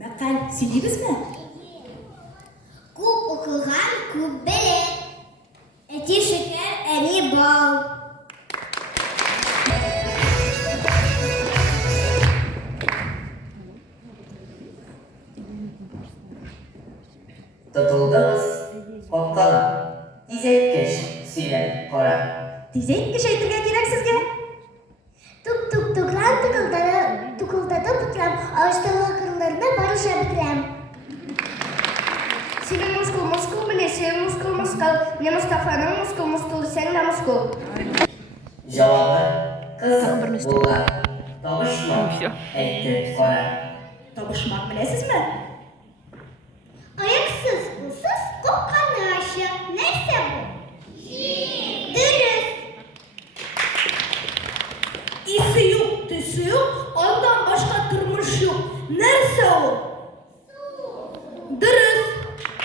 Мәкәл сөйлейбезме? Күп укыган күп белер. Әти шекер, әни бал. Тотылдыңыз, қопқала, тизеткеш сөйлеп қора. Тизеткеш әйтергә кирәк сезгә? Тук-тук-туклан тукылдады бутрам, ağaçtағы кырларына барыша бітірем. Сенің мускул біле, сен мускул. Не Мустафаның мускул, сен де мускул. Жауабы қыз болған. Табышма, әйтті қора. Табышмак беләсезме?